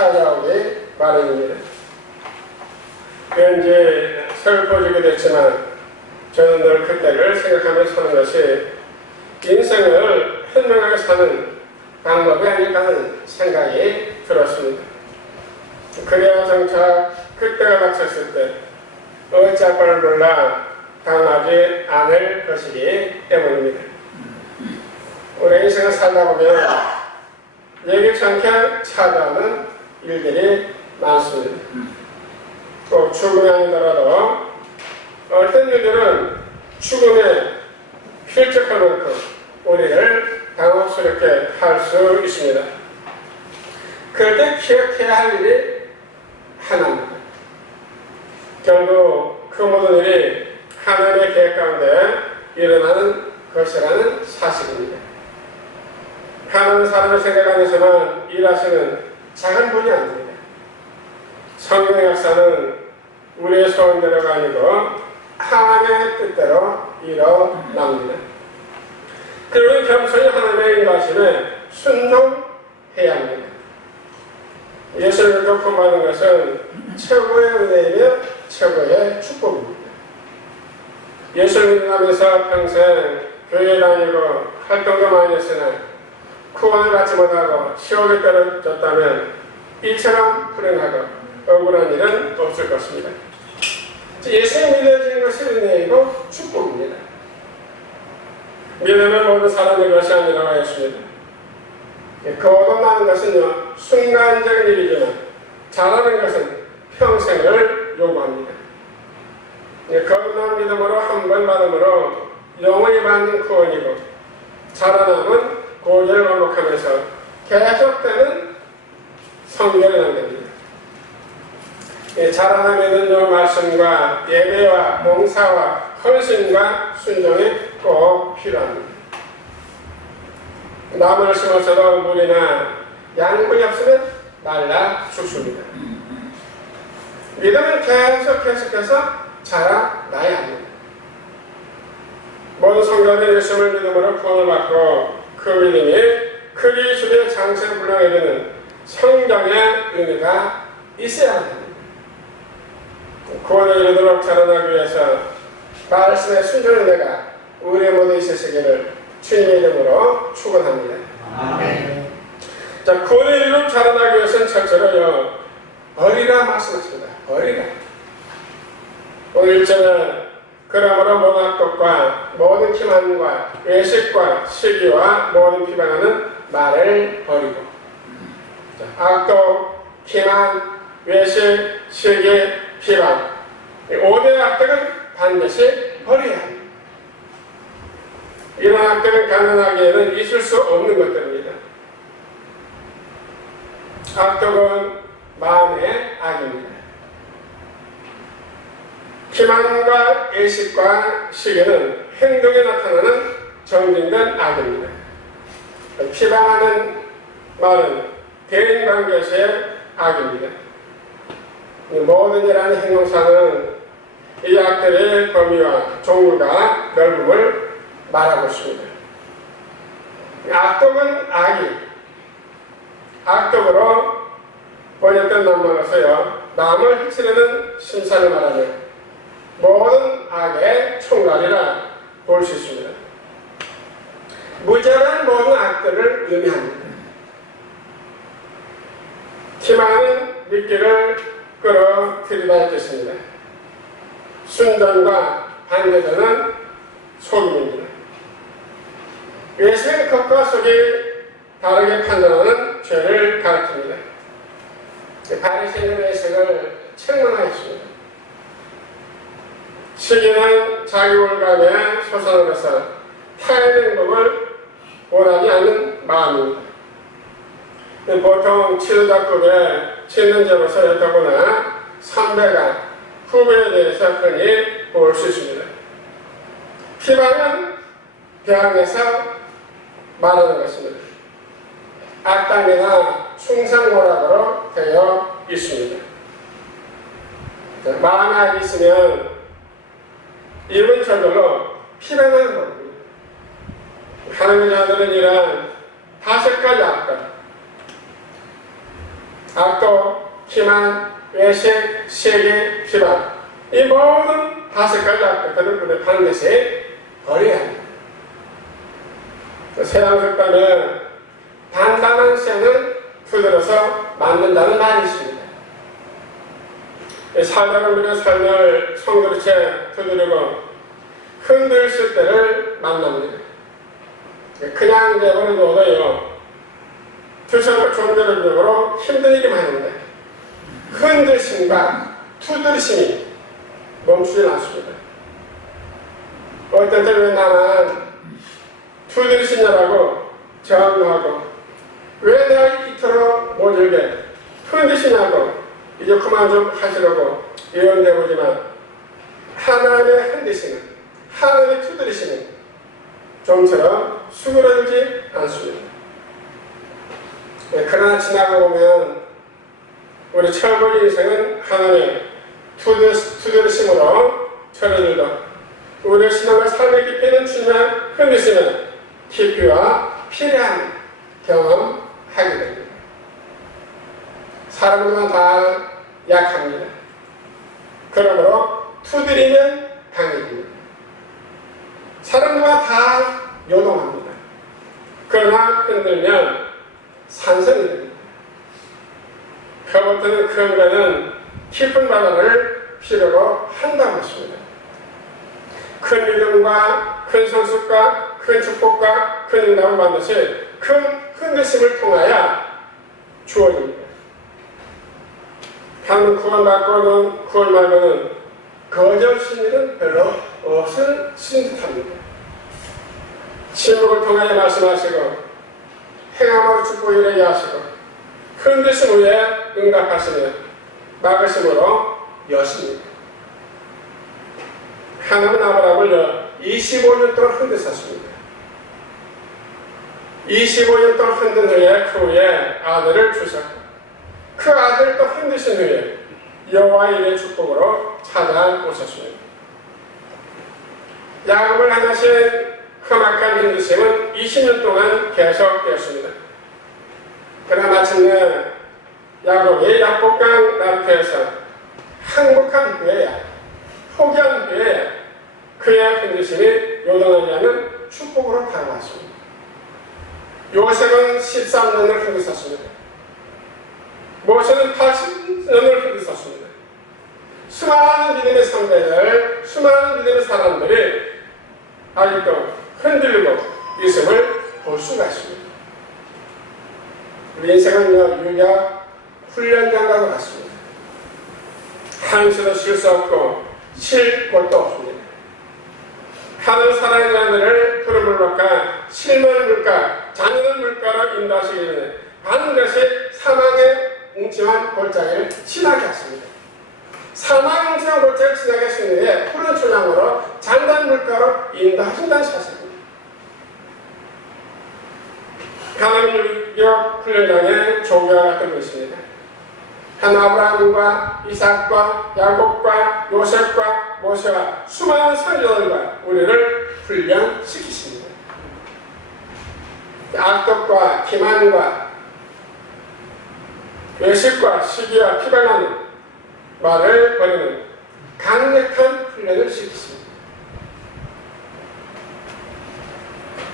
찾아오기 마련입니다. 왠지 슬퍼지게 됐지만 저는 늘 그때를 생각하며 사는 것이 인생을 현명하게 사는 방법이 아닐까 하는 생각이 들었습니다. 그래야 정작 그때가 닥쳤을 때 어찌할 바를 몰라 당하지 않을 것이기 때문입니다. 우리 인생을 살다 보면 예기치 않게 찾아오는 일들이 많습니다. 꼭 죽음이 아니더라도 어떤 일들은 죽음에 필적할 만큼 우리를 당혹스럽게 할 수 있습니다. 그럴 때 기억해야 할 일이 하나입니다. 결국 그 모든 일이 하나님의 계획 가운데 일어나는 것이라는 사실입니다. 하나님 사람의 생각 안에서만 일하시는 작은 분이 아닙니다. 성경의 역사는 우리의 소원대로가 아니고 하나님의 뜻대로 일어납니다. 그리고 겸손히 하나님의 인도하심에 순종해야 합니다. 예수를 믿고 구원받는 것은 최고의 은혜이며 최고의 축복입니다. 예수를 믿으면서 평생 교회 다니고 활동도 많이 했으나 구원을 받지 못하고 시험에 떨어졌다면 이처럼 불행하고 억울한 일은 없을 것입니다. 예수를 믿어지는 것이 은혜이고 축복입니다. 믿음은 모든 사람의 것이 아니라고 하였습니다. 거듭나는 것은요, 순간적인 일이지만 잘하는 것은 평생을 요구합니다. 거듭난 믿음으로 한 번 받음으로 영원히 받는 구원이고 자라남은 고전을 반복하면서 계속되는 성결이 남깁니다. 자라나는 요 말씀과 예배와 봉사와 헌신과 순종이 꼭 필요합니다. 나무를 심어서도 물이나 양분이 없으면 말라 죽습니다. 믿음은 계속해서 자라나야 합니다. 모든 성도는 예수를 믿음으로 구원을 받고 그 믿음이 그리스도의 장세를 불러내게 되는 성경의 의미가 있어야 합니다. 구원에 이르도록 자라나기 위해서 말씀의 순전한 은혜가 우리 모두 있으시기를 주님의 이름으로 축원합니다. 자, 구원에 이르도록 자라나기 위해서는 첫째로요, 버리라 말씀하십니다. 버리라. 오늘 1절은 그러므로 모든 악독과 모든 기만과 외식과 시기와 모든 비방하는 말을 버리고. 자, 악독, 기만, 외식, 시기, 비방. 5대 악독은 반드시 버려야 합니다. 이런 악독은 가능하기에는 있을 수 없는 것들입니다. 악독은 마음의 악입니다. 기만과 애식과 시기는 행동에 나타나는 정진된 악입니다. 비방하는 말은 대인관계에서의 악입니다. 모든 일하는 행동사는 이 악들의 범위와 종류가 넓음을 말하고 있습니다. 악독은 악독으로 번역된 낱말로서요, 남을 해치려는 심산을 말하며 모든 악의 총괄이라 볼 수 있습니다. 무자란 모든 악들을 의미합니다. 기만은 미끼를 끌어들이다 했습니다. 순전과 반대되는 속임입니다. 외식의 겉과 속이 다르게 판단하는 죄를 가르칩니다. 바리새인의 외식을 책망하였습니다. 시기는 자기 올감에 솟아나서 타의 행복을 원하지 않는 마음입니다. 보통 치료작국에 짓는 점에서 더구나 선배가 후배에 대해서 흔히 볼 수 있습니다. 비방은 대항에서 말하는 것입니다. 악당이나 충상모락으로 되어 있습니다. 마음에 악이 있으면 입은 저절로 비방하는 겁니다. 하나님의 자들은 이러한 5가지 악과 악독, 기만, 외식, 시기, 비방, 이 모든 5가지 악독들을 우리 반드시 버려야 합니다. 세상적다면 단단한 쇠는 두드려서 만든다는 말이 있습니다. 살다가 우리의 삶을 성그릇에 두드리고 흔들실 때를 만납니다. 그냥 내버려둬도요, 두셔도 존재론적으로 힘든 일이 많은데 흔들심과 두드리심이 멈추지 않습니다. 어떤 때 왜 나만 두드리시냐라고 저항하고 왜 내가 이토록 못 일게 흔드시냐고 이제 그만 좀 하시려고 예언되고지만 하나님의 흔드시는 하나님의 두드리시는 좀처럼 수그러들지 않습니다. 그러나 지나고 보면 우리 철거의 인생은 하나님의 두드리심으로 철회되고 우리의 신앙과 삶의 깊이는 주님의 흔드시는 깊이와 필요한 경험하게 됩니다. 사람들은 다 약합니다. 그러므로 두드리면 강해집니다. 사람들은 다 요동합니다. 그러나 흔들면 산성이 됩니다. 그것들은 큰 거는 깊은 바다를 필요로 한다고 했습니다. 큰 믿음과 큰 성숙과 큰 축복과 큰 응답을 반드시 큰 흔드심을 통하여 주어집니다. 하나님 구원받고는 구원 말고는 거절신 일은 별로 없으신 듯합니다. 침묵을 통하여 말씀하시고 행함으로 축복을 이야기하시고 흔드심 후에 응답하시며 막으심으로 여십니다. 하나님은 아브라함을 25년 동안 흔드셨습니다. 25년 동안 흔든 후에 그 후에 아들을 주셨고 그 아들을 또 흔드신 후에 여호와의 이름의 축복으로 찾아오셨습니다. 야곱을 하나신 험악한 흔드심은 20년 동안 계속되었습니다. 그러나 마침내 야곱이 약복강 나루터에서 항복한 후에야 포기한 후에 그의 흔드심이 요동하지 축복으로 다가왔습니다. 요셉은 13년을 흔드셨습니다. 모세는 80년을 흔드셨습니다. 수많은 믿음의 선배들, 수많은 믿음의 사람들이 아직도 흔들리고 있음을 볼 수가 있습니다. 우리 인생은 유약 훈련장과도 같습니다. 한시도 쉴 수 없고 쉴 곳도 없습니다. 하늘 사랑의 자들을 푸른 물가가 실망의 물가, 잔인한 물가로 인도하시기 전에 반드시 사망의 웅침한 골짜기를 지나게 하십니다. 사망의 웅침한 골짜기를 지나게 하신 후에 푸른 초장으로 잔잔한 물가로 인도하신다는 사실입니다. 하나님 유격 훈련장의 조교와 같은 것입니다. 한 아브라함과 이삭과 야곱과 요셉과 모세와 수많은 선조들과 우리를 훈련시키십니다. 악독과 기만과 외식과 시기와 피방하는 말을 버리는 강력한 훈련을 시키십니다.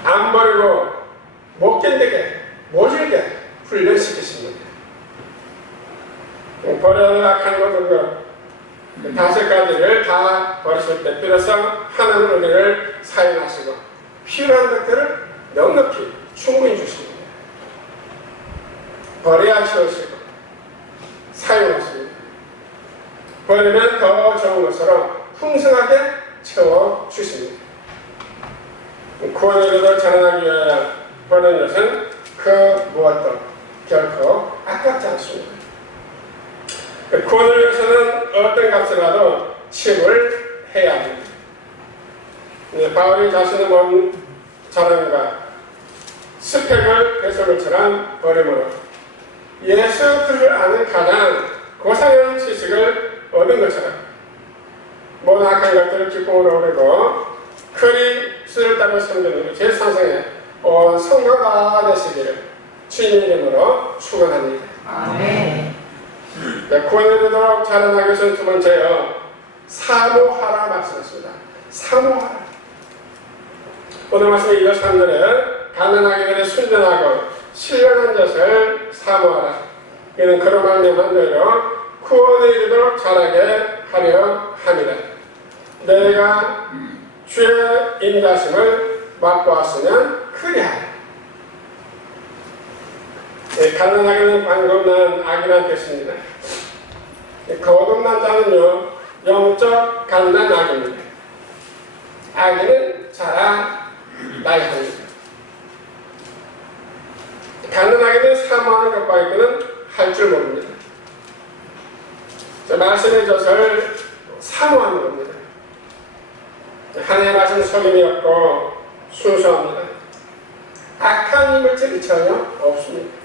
안 버리고 못 견디게 모질게 훈련시키십니다. 버려야 악한 것들 5가지를 다 버리실 때 비로소 하나님 우리를 사용하시고 필요한 것들을 넉넉히 충분히 주십니다. 버려야 채우시고 사용하십니다. 버리면 더 좋은 것으로 풍성하게 채워주십니다. 구원의 일을 전하기 위하여 버리는 것은 그 무엇도 결코 아깝지 않습니다. 구원을 위해서는 어떤 값이라도 치유를 해야 합니다. 바울이 자신의 몸 자랑과 스펙을 배설처럼 버림으로 예수 그리스도를 아는 가장 고상한 지식을 얻은 것처럼 모든 악한 것들을 기쁨으로 오르고 그리스도를 따라 섬기는 제3세에 온 성도가 되시기를 주님의 이름으로 축원합니다. 아멘. 구원에 이르도록 자라나기 위해서는 두 번째요, 사모하라 말씀했습니다. 사모하라. 오늘 말씀 2절 3절에 가난하기 전에 순전하고 신령한 것을 사모하라. 이는 그런 말미암아 너희로 구원에 이르도록 자라게 하려 함이라. 내가 주의 인자심을 맛보았으면 그리하라. 가난하기는 방금 난 악이란 뜻입니다. 거듭난 자는요, 영적 가난한 악입니다. 악인은 자라 나야 합니다. 가난하기는 사모하는 것과 있기는 할 줄 모릅니다. 말씀의 젖을 사모하는 겁니다. 하나님의 말씀 속임이 없고 순수합니다. 악한 이물질이 전혀 없습니다.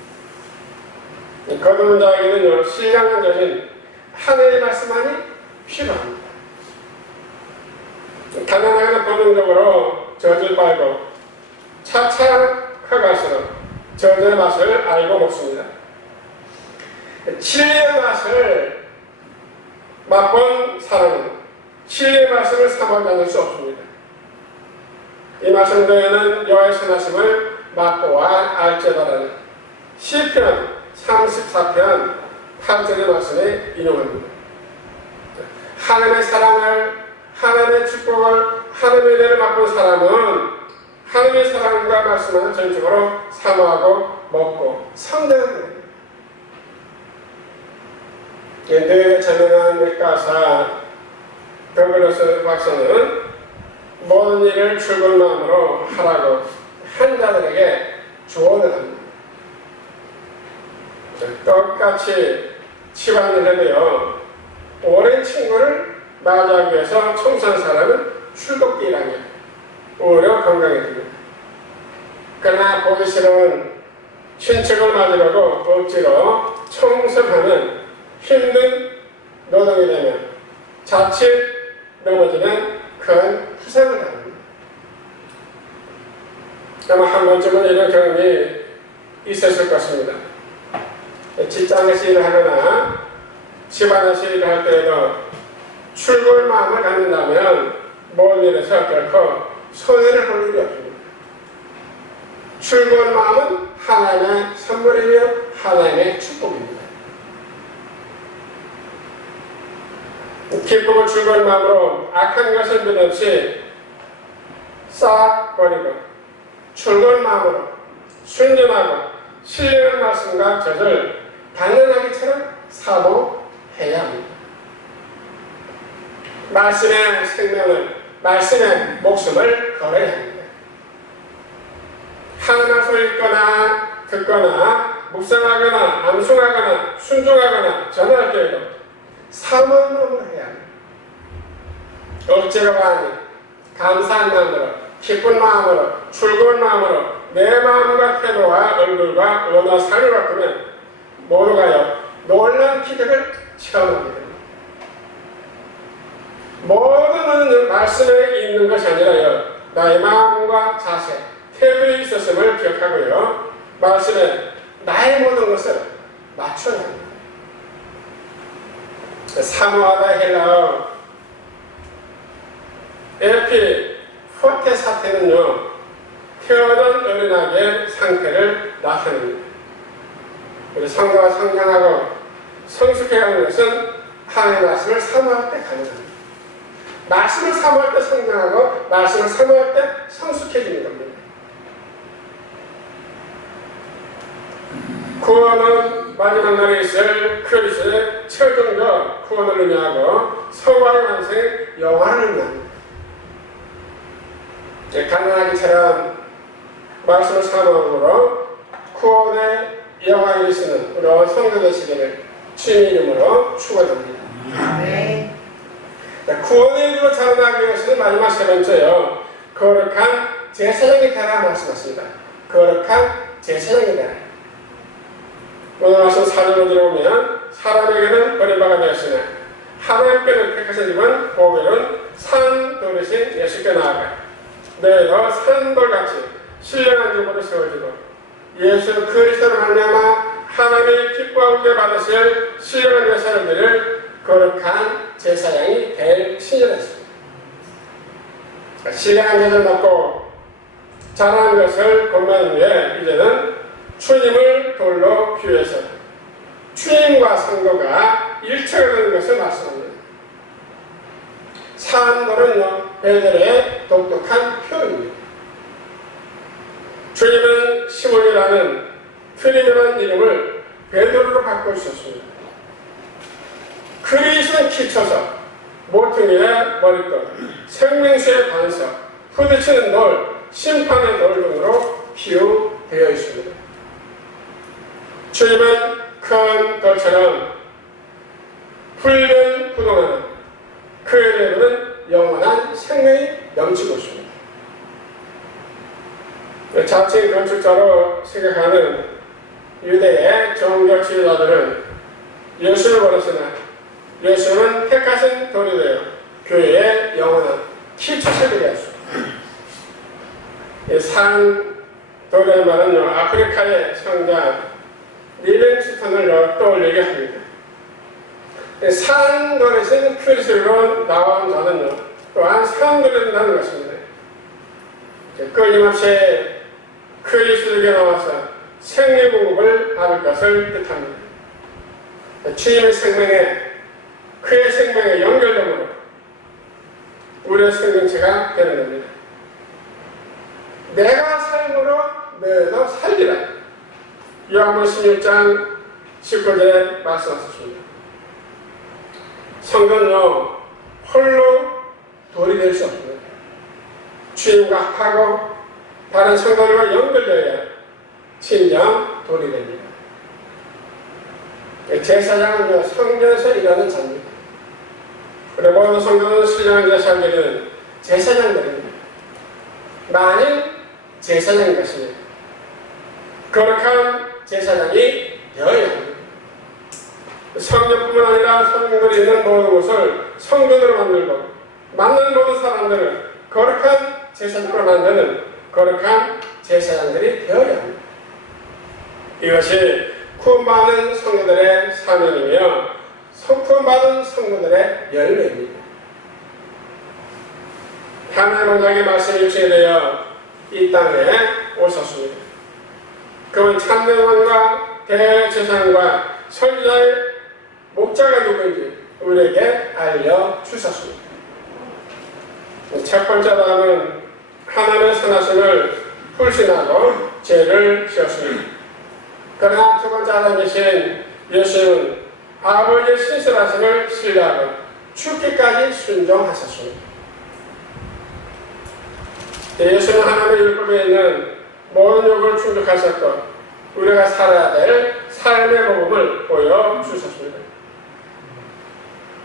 거듭난 자에게는요, 신령한 젖인 하나님의 말씀만이 필요합니다. 가난하게는 본능적으로 젖을 빨고 차차 커갈수록 젖의 맛을 알고 먹습니다. 진리의 맛을 맛본 사람은 진리의 말씀을 사모하지 않을 수 없습니다. 이 말씀대에는 여호와의 선하심을 맛보아 알지어다라는 시편 34편 8절의 말씀에 인용합니다. 하나님의 사랑을, 하나님의 축복을, 하나님의 은혜를 맛본 사람은 하나님의 사랑과 말씀을 전적으로 사모하고 먹고 성장합니다. 늘 자명한 맥가사 더글러스 박사는 모든 일을 출근 마음으로 하라고 한 자들에게 조언을 합니다. 똑같이 집안일 해도요, 오랜 친구를 맞이하기 위해서 청소한 사람은 출근길 일하며 오히려 건강해집니다. 그러나 보기 싫은 친척을 맞으려고 억지로 청소하면 힘든 노동이 되면 자칫 넘어지면 큰 후생을 합니다. 아마 한 번쯤은 이런 경험이 있었을 것입니다. 직장에서 일을 하거나 집안에서 일을 할 때에도 출근 마음을 갖는다면 모든 일에서 결코 손해를 볼 일이 없습니다. 출근 마음은 하나님의 선물이며 하나님의 축복입니다. 기쁘고 즐거운 마음으로 악한 것을 믿없이 싹 버리고 즐거운 마음으로 순전하고 신령한 말씀과 젖을 가난하기처럼 사모해야 합니다. 말씀의 생명을, 말씀의 목숨을 걸어야 합니다. 하나님 말씀을 읽거나 듣거나 묵상하거나 암송하거나 순종하거나 전할 때에도 사모한 마음으로 해야 합니다. 억지로가 아닌 감사한 마음으로, 기쁜 마음으로, 즐거운 마음으로 내 마음과 태도와 얼굴과 언어 삶을 바꾸면 모두가요, 놀라운 기적을 체험하게 됩니다. 모든 말씀에 있는 것이 아니라요, 나의 마음과 자세, 태도에 있었음을 기억하고요, 말씀에 나의 모든 것을 맞춰야 합니다. 사모하다 헬라어 에피 포테 사태는요, 태어난 어린아기의 상태를 나타냅니다. 우리 성도가 성장하고 성숙해가는 것은 하나님의 말씀을 사모할 때 가능합니다. 말씀을 사모할 때 성장하고 말씀을 사모할 때 성숙해지는 겁니다. 구원은 마지막 날에 있을 그리스도의 최종적 구원을 의미하고 성화의 완성의 영화를 의미합니다. 가난하기처럼 말씀을 사모함으로 구원의 영화에 있는 우리 성도 되시기를 주님의 이름으로 축원합니다. 네. 구원의 이름으로 자라나기 위해서는 마지막 세 번째요, 거룩한 제사장이 되라 말씀하십니다. 거룩한 제사장이 되라. 오늘 말씀 4절로 들어오면 사람에게는 버림받아 되었으나 하나님께는 택하신 집은 보배로운 산 돌이신 예수께 나아가 너희도 산돌같이 신령한 집으로 세워지고 예수 그리스도로 말미암아 하나님이 기뻐하게 받으실 신령한 제사를 드릴 거룩한 제사장이 될 신령했습니다. 신령한 제사를 받고 자라는 것을 본받은 후에 이제는 주님을 돌로 비유해서 주님과 성도가 일체가 되는 것을 말씀합니다. 산돌은요, 베드로의 독특한 표현입니다. 주님은 시몬이라는 그림이라는 이름을 베드로로 바꿔주셨습니다. 그리스는 키쳐서 모퉁이의 머릿돌, 생명수의 반석, 부딪히는 돌, 심판의 돌 등으로 비유되어 있습니다. 주님은 큰 돌처럼 붉은 부동하는 그의 내부는 영원한 생명이 넘치고 있습니다. 자칭 건축자로 생각하는 유대의 종교 지도자들은 예수를 버렸으나 예수는 택하신 돌이 되어 교회의 영원한 기초가 되었습니다. 산 돌의 말은요, 아프리카의 성자 리빙스턴을 떠올리게 합니다. 산 돌에서 그리스도로 나온 자는요, 또한 산 돌에 된다는 것입니다. 끊임없이 그리스도에게 나와서 생명 공급을 받을 것을 뜻합니다. 주님의 생명에, 그의 생명에 연결됨으로 우리의 생명체가 되는 겁니다. 내가 삶으로 너희도 살리라. 요한복음 16장 19절에 말씀하셨습니다. 성도는요, 홀로 돌이 될 수 없습니다. 주님과 합하고 다른 성도들과 연결되어야 진정 돌이 됩니다. 제사장은 성전에서 일하는 자입니다. 그리고 모든 성도는 신령한 제사를 드리는 제사장들입니다. 만일 제사장인 것입니다. 거룩한 제사장이 되어야 합니다. 성전뿐만 아니라 성전들이 있는 모든 곳을 성전으로 만들고 만든 모든 사람들은 거룩한 제사장으로 만드는 거룩한 제사장들이 되어야 합니다. 이것이 구원받은 성도들의 사명이며 구원받은 성도들의 열매입니다. 하나님 원장의 말씀이 육신이 되어 이 땅에 오셨습니다. 그분 참된 왕과 대제사장과 설자의 목자가 누구인지 우리에게 알려주셨습니다. 첫 번째 다음은 하나님의 선하심을 불신하고 죄를 지었습니다. 그러나 두 번째 하나님이신 예수님은 아버지의 신실하심을 신뢰하고 죽기까지 순종하셨습니다. 예수는 하나님의 율법에 있는 모든 욕을 충족하셨고 우리가 살아야 될 삶의 복음을 보여주셨습니다.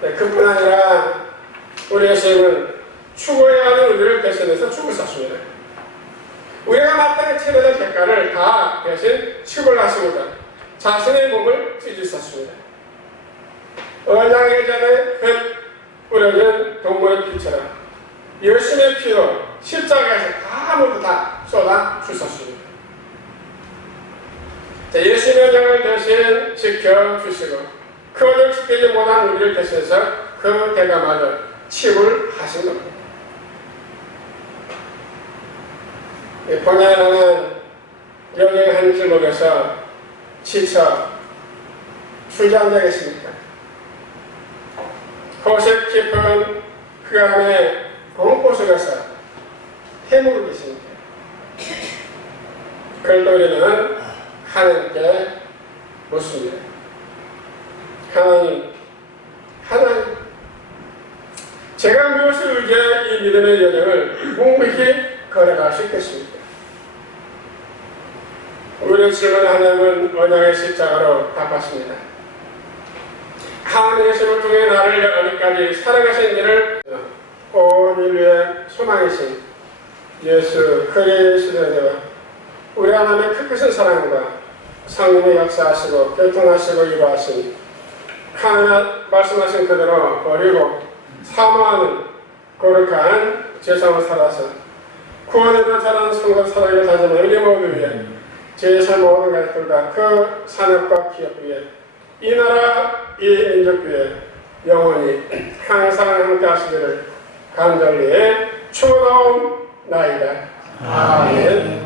그뿐 아니라 우리 예수님은 죽어야 하는 우리를 대신해서 죽으셨습니다. 우리가 마땅히 치러야 될 대가를 다 대신 치골하시고자 자신의 몸을 찢으셨습니다. 언약의 전에 흙 뿌려진 동물의 피처럼 예수님의 피로 십자가에서 다 모두 다 쏟아 주셨습니다. 예수님의 언약을 대신 지켜주시고 그 언약 지키지 못한 우리를 대신해서 그 대가마저 치굴하신 겁니다. 본인은 여행한 길목에서 지쳐 주저앉아 계십니까? 호색 깊은 그 안에 공포 속에서 헤매고 계십니까? 그럴 우리는 하나님께 묻습니다. 하나님, 제가 무엇을 의지해 이 믿음의 여정을 묵묵히 걸어갈 수 있겠습니까? 우리의 질문을 하나님은 언약의 십자가로 답하십니다. 하나님의 예수를 통해 나를 어디까지 살아가신 일을 온 인류의 소망이신 예수 그리스도의 대와 우리 하나님의 크크신 사랑과 성령의 역사하시고 교통하시고 이루하신 하나님 말씀하신 그대로 버리고 사모하는 거룩한 제사장을 살아서 구원에 대한 자라는 성도 사랑을 다짐하는 우리 모두 위해 제사 모든 가족들과 그 산업과 기업 위에 이 나라 이 민족 위에 영원히 항상 함께 하시기를 간절히 축원하옵나이다. 아멘.